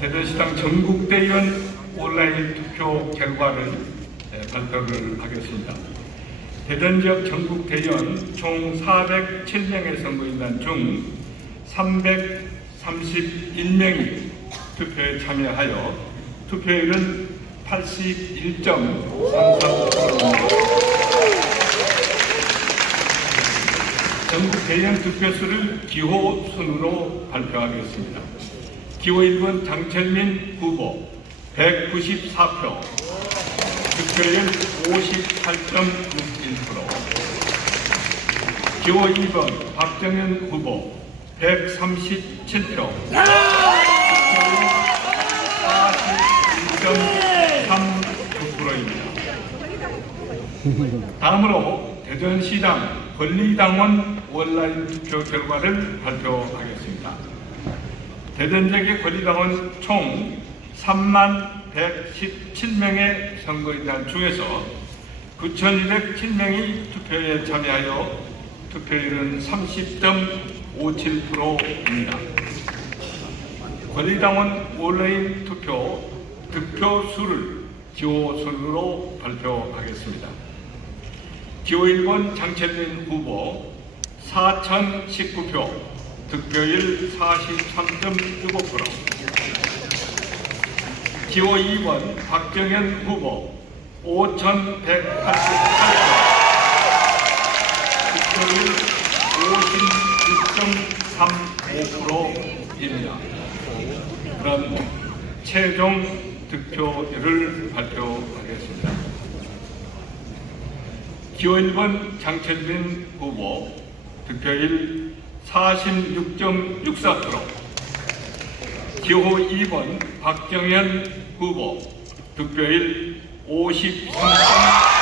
대전시당 전국대의원 온라인 투표 결과를 예, 발표를 하겠습니다. 대전 지역 전국 대의원 총 407명의 선거인단 중 331명이 투표에 참여하여 투표율은 81.33%입니다. 전국 대의원 투표수를 기호 순으로 발표하겠습니다. 기호 1번 장철민 후보 194표, 득표율 58.61%. 기호 2번 박정현 후보 137표, 득표율 41.39%입니다. 다음으로 대전시당 권리당원 온라인 투표 결과를 발표하겠습니다. 대전 지역의 권리당원 총 3만 117명의 선거인단 중에서 9,207명이 투표에 참여하여 투표율은 30.57%입니다. 권리당원 온라인 투표 득표수를 기호 순으로 발표하겠습니다. 기호 1번 장철민 후보 4,019표, 득표율 43.65%. 기호 2번 박정현 후보 5,188표, 득표율 56.35%입니다. 그럼 최종 득표율을 발표하겠습니다. 기호 1번 장철빈 후보 득표율 46.64% 기호 2번 박정현 후보 득표율 53.5%